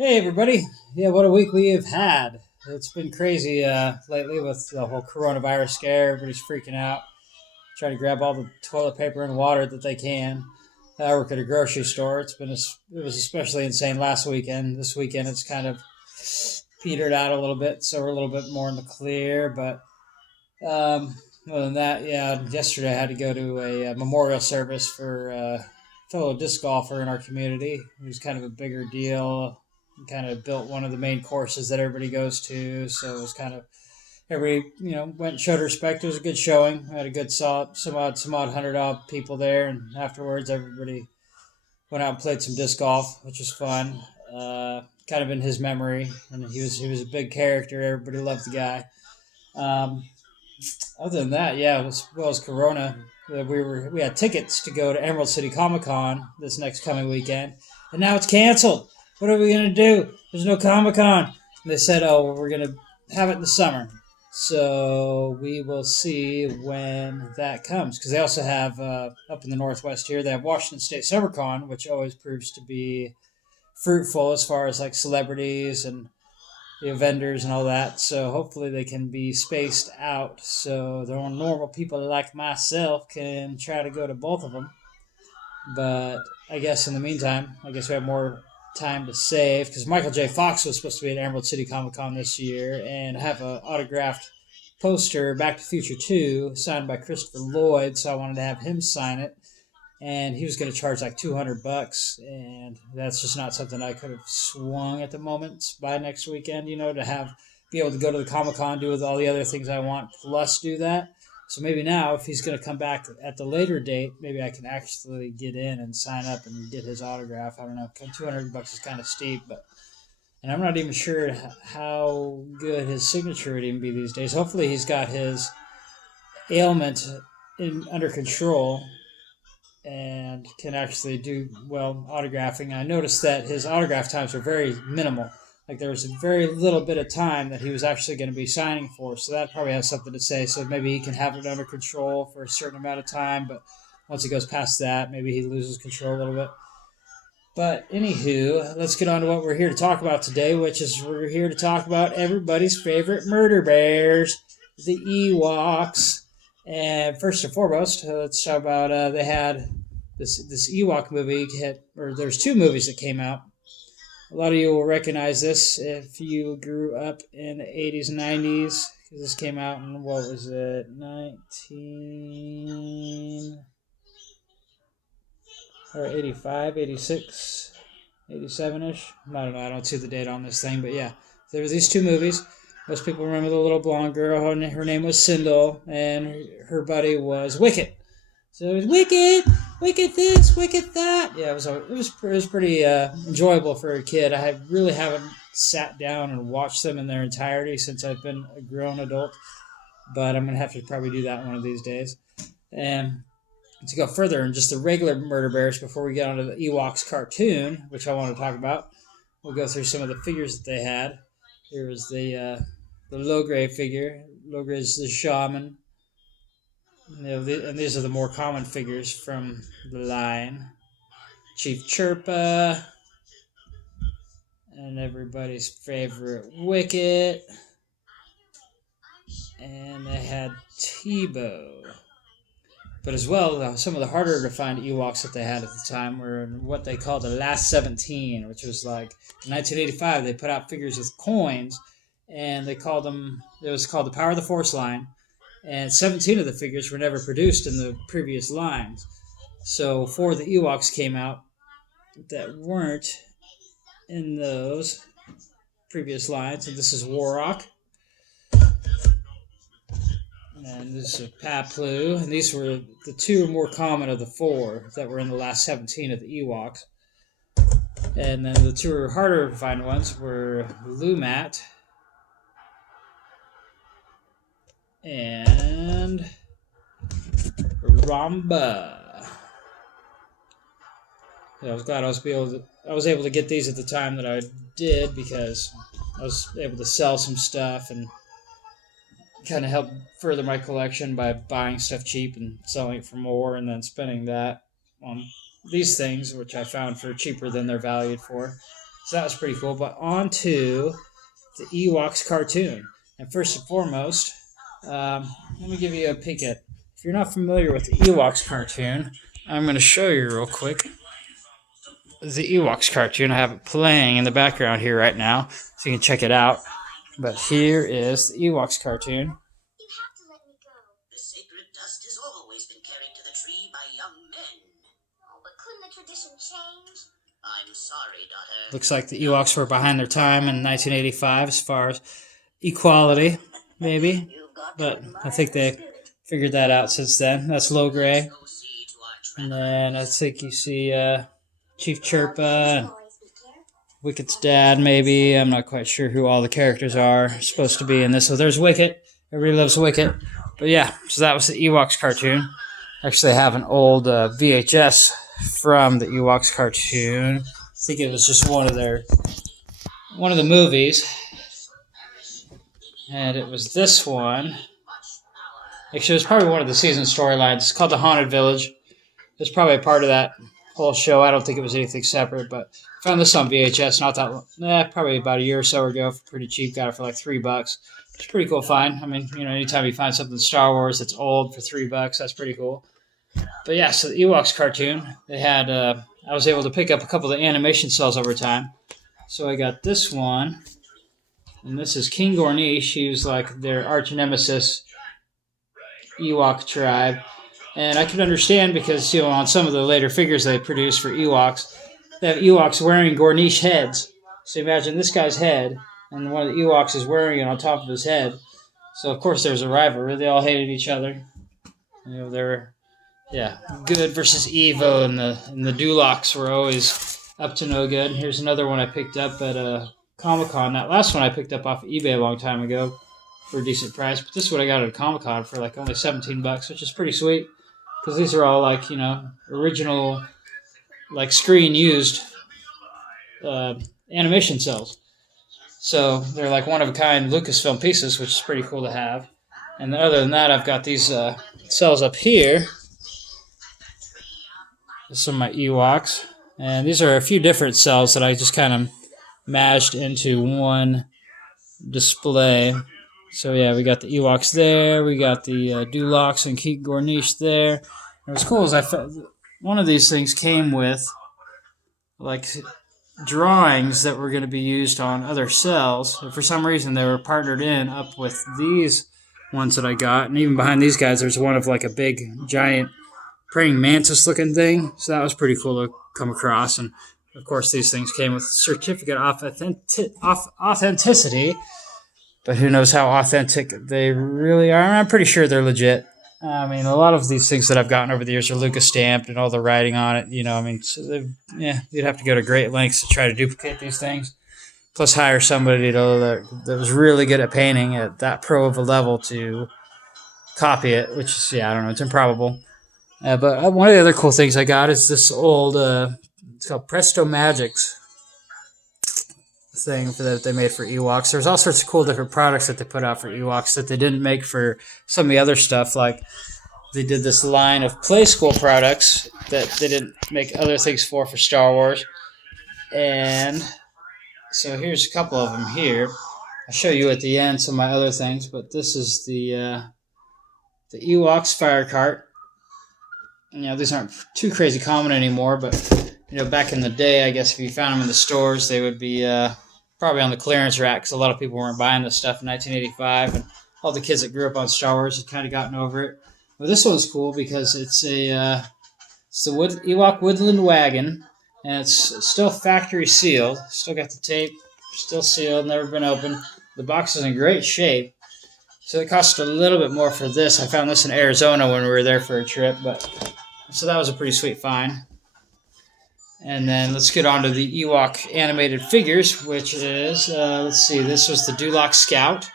Hey everybody! Yeah, what a week we have had. It's been crazy lately with the whole coronavirus scare. Everybody's freaking out, trying to grab all the toilet paper and water that they can. I work at a grocery store. It was especially insane last weekend. This weekend it's kind of petered out a little bit, so we're a little bit more in the clear. But other than that, yeah, yesterday I had to go to a memorial service for a fellow disc golfer in our community. It was kind of a bigger deal. Kind of built one of the main courses that everybody goes to, so it was kind of everybody went and showed respect. It was a good showing. We had a good solid some odd hundred odd people there, and afterwards everybody went out and played some disc golf, which was fun. Kind of in his memory, and he was a big character. Everybody loved the guy. Um, Other than that, yeah, as well as Corona, we had tickets to go to Emerald City Comic Con this next coming weekend, and now it's canceled. What are we gonna do? There's no Comic Con. And they said, oh, well, we're gonna have it in the summer. So we will see when that comes, because they also have up in the Northwest here, they have Washington State Summer Con, which always proves to be fruitful as far as like celebrities and vendors and all that. So hopefully they can be spaced out so the normal people like myself can try to go to both of them. But I guess in the meantime, I guess we have more time to save because Michael J. Fox was supposed to be at Emerald City Comic Con this year and have an autographed poster Back to the Future 2 signed by Christopher Lloyd, so I wanted to have him sign it, and he was going to charge like $200, and that's just not something I could have swung at the moment by next weekend. To have be able to go to the Comic Con, do with all the other things I want, plus do that. So maybe now, if he's going to come back at the later date, maybe I can actually get in and sign up and get his autograph. I don't know, $200 is kind of steep, but and I'm not even sure how good his signature would even be these days. Hopefully, he's got his ailment under control and can actually do well autographing. I noticed that his autograph times were very minimal. Like there was a very little bit of time that he was actually going to be signing for, so that probably has something to say. So maybe he can have it under control for a certain amount of time, but once he goes past that, maybe he loses control a little bit. But anywho, let's get on to what we're here to talk about today, which is we're here to talk about everybody's favorite murder bears, the Ewoks. And first and foremost, let's talk about they had this Ewok movie hit, or there's two movies that came out. A lot of you will recognize this if you grew up in the 80s and 90s, because this came out in, what was it, 85, 86, 87-ish. I don't know, I don't see the date on this thing, but yeah, there were these two movies. Most people remember the little blonde girl. Her name was Sindel, and her buddy was Wicket. So it was Wicket, Wicket this, Wicket that. Yeah, it was pretty enjoyable for a kid. I really haven't sat down and watched them in their entirety since I've been a grown adult, but I'm gonna have to probably do that one of these days. And to go further in just the regular murder bears before we get onto the Ewoks cartoon, which I want to talk about, we'll go through some of the figures that they had. Here was the Logray figure. Logray is the shaman. And these are the more common figures from the line. Chief Chirpa, and everybody's favorite Wicket. And they had Tebow. But as well, some of the harder to find Ewoks that they had at the time were in what they called the Last 17, which was like in 1985 they put out figures with coins, and it was called the Power of the Force line, and 17 of the figures were never produced in the previous lines. So 4 of the Ewoks came out that weren't in those previous lines, and this is Warrock. And this is Paplu, and these were the two more common of the 4 that were in the last 17 of the Ewoks. And then the 2 harder to find ones were Lumat and Ramba. Yeah, I was glad I was able to get these at the time that I did, because I was able to sell some stuff and kind of help further my collection by buying stuff cheap and selling it for more, and then spending that on these things, which I found for cheaper than they're valued for. So that was pretty cool. But on to the Ewoks cartoon. And first and foremost, let me give you a peek at. If you're not familiar with the Ewoks cartoon, I'm going to show you real quick the Ewoks cartoon. I have it playing in the background here right now, so you can check it out. But here is the Ewoks cartoon. You have to let me go. The sacred dust has always been carried to the tree by young men. Oh, but couldn't the tradition change? I'm sorry, daughter. Looks like the Ewoks were behind their time in 1985 as far as equality, maybe. But I think they figured that out since then. That's Low Gray. And then I think you see Chief Chirpa and Wicket's dad, maybe. I'm not quite sure who all the characters are supposed to be in this. So there's Wicket. Everybody loves Wicket. But yeah, so that was the Ewoks cartoon. Actually, I have an old VHS from the Ewoks cartoon. I think it was just one of the movies. And it was this one. Actually, it was probably one of the season storylines. It's called The Haunted Village. It's probably a part of that whole show. I don't think it was anything separate, but I found this on VHS not that long, probably about a year or so ago for pretty cheap. Got it for like $3. It's a pretty cool find. I mean, anytime you find something Star Wars that's old for $3, that's pretty cool. But yeah, so the Ewoks cartoon, they had, I was able to pick up a couple of the animation cells over time. So I got this one, and this is King Gornish. He was like their arch nemesis Ewok tribe. And I can understand because, on some of the later figures they produced for Ewoks, they have Ewoks wearing Gornish heads. So imagine this guy's head, and one of the Ewoks is wearing it on top of his head. So, of course, there's a rivalry. They all hated each other. They were, good versus evil, and the Duloks were always up to no good. Here's another one I picked up at Comic-Con. That last one I picked up off eBay a long time ago for a decent price. But this is what I got at Comic-Con for like only $17, which is pretty sweet. Because these are all like, original, like screen used animation cells. So they're like one of a kind Lucasfilm pieces, which is pretty cool to have. And other than that, I've got these cells up here. Some of my Ewoks. And these are a few different cells that I just kind of mashed into one display. So yeah, we got the Ewoks there. We got the Duloks and King Gornish there. And what's cool is one of these things came with like drawings that were going to be used on other cells. And for some reason, they were partnered up with these ones that I got. And even behind these guys, there's one of like a big, giant praying mantis looking thing. So that was pretty cool to come across. And of course, these things came with certificate of authenticity. But who knows how authentic they really are. I'm pretty sure they're legit. I mean, a lot of these things that I've gotten over the years are Lucas stamped and all the writing on it. So you'd have to go to great lengths to try to duplicate these things. Plus hire somebody that was really good at painting at that pro of a level to copy it, which is, I don't know, it's improbable. But one of the other cool things I got is this old, it's called Presto Magics thing that they made for Ewoks. There's all sorts of cool different products that they put out for Ewoks that they didn't make for some of the other stuff. Like they did this line of Play School products that they didn't make other things for Star Wars. And so here's a couple of them here. I'll show you at the end some of my other things, but this is the Ewoks fire cart. These aren't too crazy common anymore, but back in the day, I guess if you found them in the stores, they would be probably on the clearance rack because a lot of people weren't buying this stuff in 1985, and all the kids that grew up on Star Wars had kind of gotten over it. But this one's cool because it's the Ewok Woodland Wagon, and it's still factory sealed. Still got the tape, still sealed, never been opened. The box is in great shape. So it cost a little bit more for this. I found this in Arizona when we were there for a trip, so that was a pretty sweet find. And then let's get on to the Ewok animated figures, which is, this was the Dulok Scout.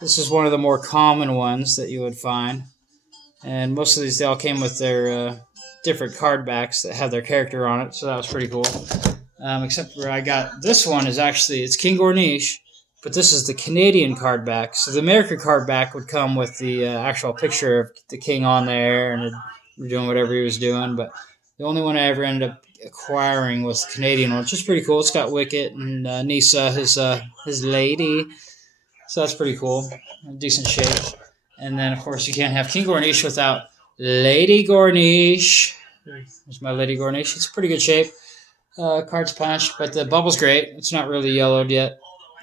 This is one of the more common ones that you would find. And most of these, they all came with their different card backs that have their character on it, so that was pretty cool. Except where I got this one it's King Gornish, but this is the Canadian card back. So the American card back would come with the actual picture of the king on there and doing whatever he was doing, but the only one I ever ended up acquiring was the Canadian one, which is pretty cool. It's got Wicket and Nisa, his lady, so that's pretty cool. Decent shape. And then, of course, you can't have King Gornish without Lady Gornish. There's my Lady Gornish. It's pretty good shape. Card's punched, but the bubble's great. It's not really yellowed yet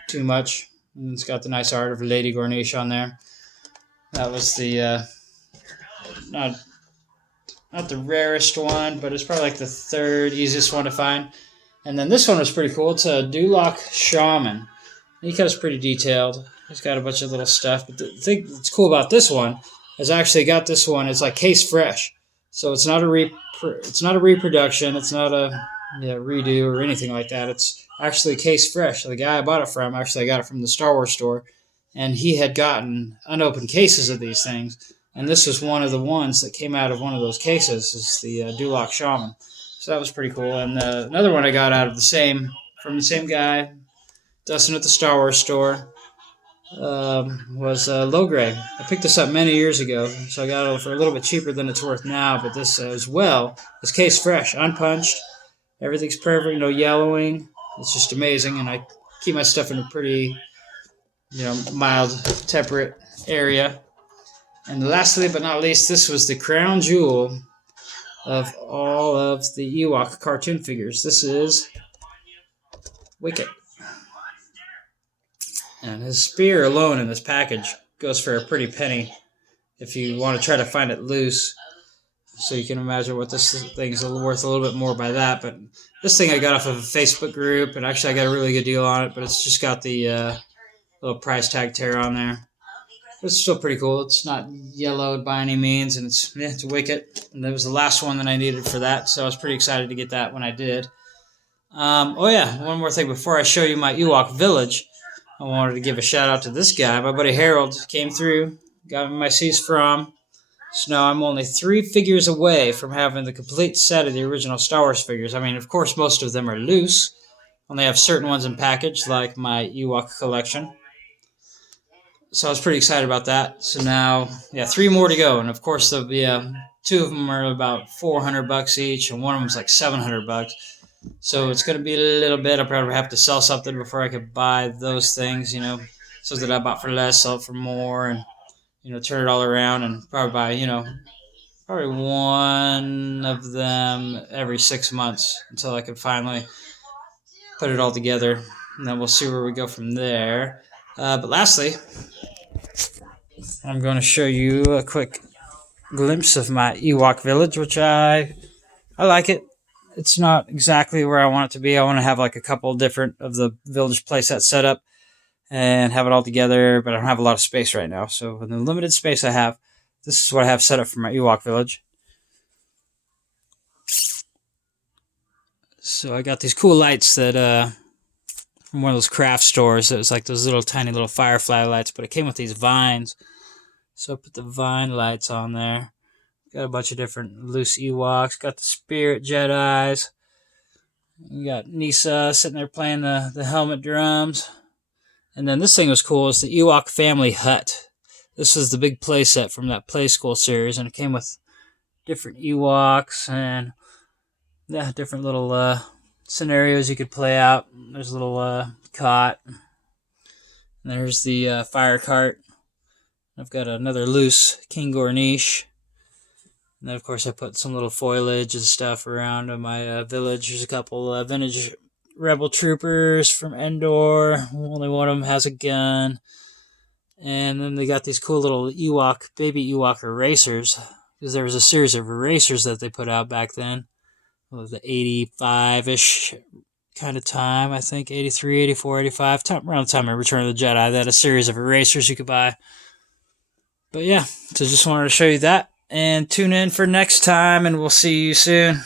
too much. And it's got the nice art of Lady Gornish on there. That was the not the rarest one, but it's probably like the third easiest one to find. And then this one was pretty cool. It's a Duloc Shaman. He comes pretty detailed. He's got a bunch of little stuff. But the thing that's cool about this one is I actually got this one. It's like case fresh, so it's not a reproduction. It's not a redo or anything like that. It's actually case fresh. So the guy I bought it from, actually I got it from the Star Wars store, and he had gotten unopened cases of these things. And this was one of the ones that came out of one of those cases, is the Duloc Shaman. So that was pretty cool. And another one I got out of from the same guy, Dustin at the Star Wars store, was low grade. I picked this up many years ago, so I got it for a little bit cheaper than it's worth now. But this as well is case fresh, unpunched. Everything's perfect, no yellowing. It's just amazing, and I keep my stuff in a pretty, mild, temperate area. And lastly but not least, this was the crown jewel of all of the Ewok cartoon figures. This is Wicket. And his spear alone in this package goes for a pretty penny if you want to try to find it loose. So you can imagine what this thing's worth a little bit more by that. But this thing I got off of a Facebook group, and actually I got a really good deal on it, but it's just got the little price tag tear on there. It's still pretty cool. It's not yellowed by any means, and it's Wicket. And that was the last one that I needed for that, so I was pretty excited to get that when I did. One more thing before I show you my Ewok village. I wanted to give a shout out to this guy. My buddy Harold came through, got me my C's from. So now I'm only 3 figures away from having the complete set of the original Star Wars figures. I mean, of course, most of them are loose. Only have certain ones in package, like my Ewok collection. So I was pretty excited about that. So now, 3 more to go. And of course, there'll be 2 of them are about $400 each, and one of them's like $700. So it's going to be a little bit. I'll probably have to sell something before I could buy those things, so that I bought for less, sell it for more, and, turn it all around and probably buy, probably one of them every 6 months until I can finally put it all together. And then we'll see where we go from there. But lastly, I'm going to show you a quick glimpse of my Ewok village, which I like it. It's not exactly where I want it to be. I want to have like a couple different of the village playsets set up and have it all together, but I don't have a lot of space right now. So in the limited space I have, this is what I have set up for my Ewok village. So I got these cool lights that from one of those craft stores. It was like those little tiny little firefly lights, but it came with these vines. So I put the vine lights on there. Got a bunch of different loose Ewoks. Got the Spirit Jedis. We got Nisa sitting there playing the helmet drums. And then this thing was cool. It's the Ewok Family Hut. This is the big play set from that Play School series, and it came with different Ewoks and different little scenarios you could play out. There's a little cot. And there's the fire cart. I've got another loose King Gornish. And then, of course, I put some little foliage and stuff around my village. There's a couple vintage Rebel troopers from Endor. Only one of them has a gun. And then they got these cool little baby Ewok erasers. Because there was a series of erasers that they put out back then. It was the 85-ish kind of time, I think. 83, 84, 85. Around the time of Return of the Jedi. They had a series of erasers you could buy. But yeah, so just wanted to show you that. And tune in for next time, and we'll see you soon.